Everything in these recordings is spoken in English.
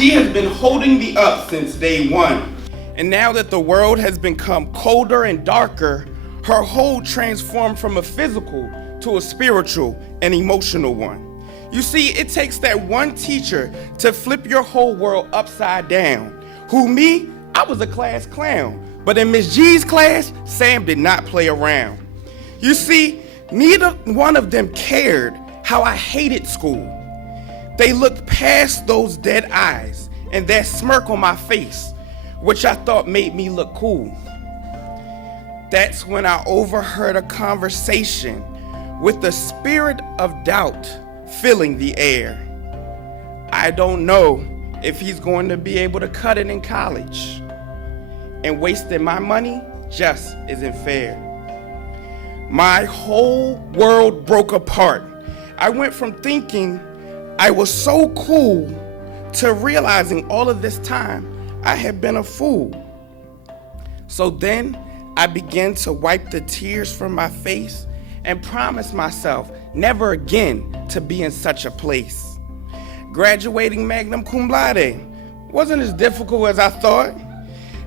She has been holding me up since day one. And now that the world has become colder and darker, her hold transformed from a physical to a spiritual and emotional one. You see, it takes that one teacher to flip your whole world upside down. I was a class clown. But in Miss G's class, Sam did not play around. You see, neither one of them cared how I hated school. They looked past those dead eyes and that smirk on my face, which I thought made me look cool. That's when I overheard a conversation with the spirit of doubt filling the air. I don't know if he's going to be able to cut it in college. And wasting my money just isn't fair. My whole world broke apart. I went from thinking I was so cool to realizing all of this time I had been a fool. So then I began to wipe the tears from my face and promise myself never again to be in such a place. Graduating magna cum laude wasn't as difficult as I thought.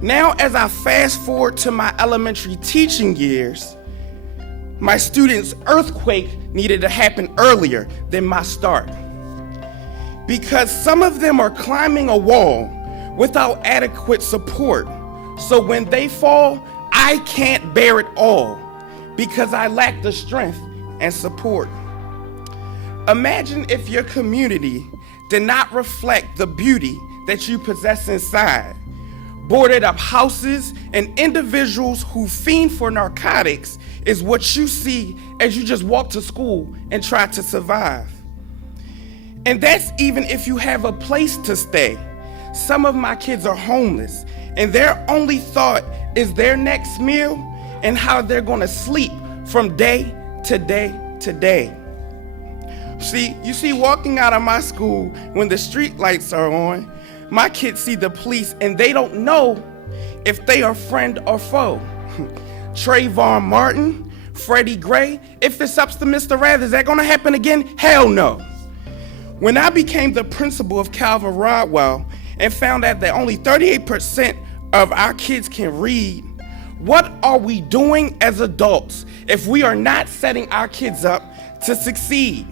Now, as I fast forward to my elementary teaching years, my students' earthquake needed to happen earlier than my start. Because some of them are climbing a wall without adequate support. So when they fall, I can't bear it all because I lack the strength and support. Imagine if your community did not reflect the beauty that you possess inside. Boarded up houses and individuals who fiend for narcotics is what you see as you just walk to school and try to survive. And that's even if you have a place to stay. Some of my kids are homeless and their only thought is their next meal and how they're gonna sleep from day to day to day. You see, walking out of my school when the street lights are on, my kids see the police and they don't know if they are friend or foe. Trayvon Martin, Freddie Gray, if it's up to Mr. Rath, is that gonna happen again? Hell no. When I became the principal of Calvin Rodwell and found out that only 38% of our kids can read, what are we doing as adults if we are not setting our kids up to succeed?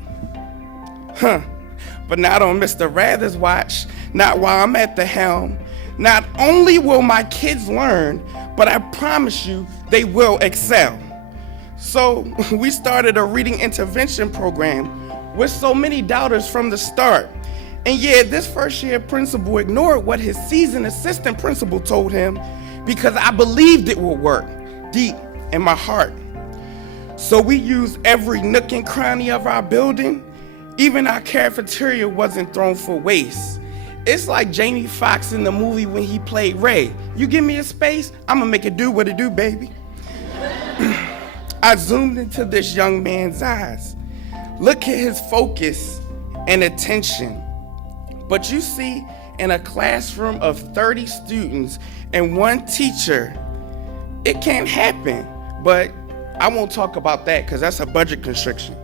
But not on Mr. Rather's watch, not while I'm at the helm. Not only will my kids learn, but I promise you they will excel. So we started a reading intervention program with so many doubters from the start. And yeah, this first year principal ignored what his seasoned assistant principal told him because I believed it would work deep in my heart. So we used every nook and cranny of our building. Even our cafeteria wasn't thrown for waste. It's like Jamie Foxx in the movie when he played Ray. You give me a space, I'm gonna make it do what it do, baby. I zoomed into this young man's eyes. Look at his focus and attention. But you see, in a classroom of 30 students and one teacher, it can't happen. But I won't talk about that because that's a budget constriction.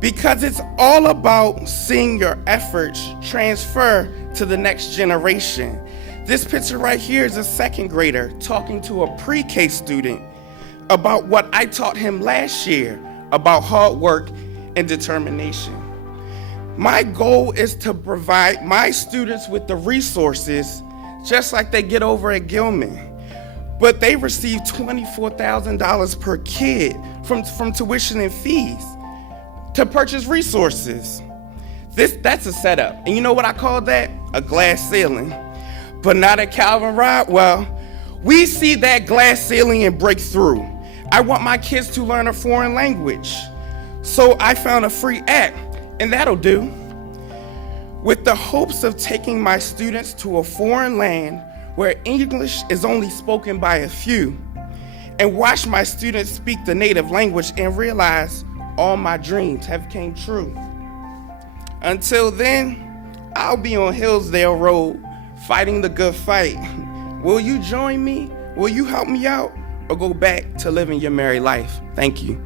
Because it's all about seeing your efforts transfer to the next generation. This picture right here is a second grader talking to a pre-K student about what I taught him last year about hard work and determination. My goal is to provide my students with the resources just like they get over at Gilman. But they receive $24,000 per kid from tuition and fees to purchase resources. That's a setup. And you know what I call that? A glass ceiling. But not at Calvin Rodwell. We see that glass ceiling and break through. I want my kids to learn a foreign language. So I found a free app, and that'll do. With the hopes of taking my students to a foreign land where English is only spoken by a few, and watch my students speak the native language and realize all my dreams have came true. Until then, I'll be on Hillsdale Road fighting the good fight. Will you join me? Will you help me out? Or go back to living your merry life? Thank you.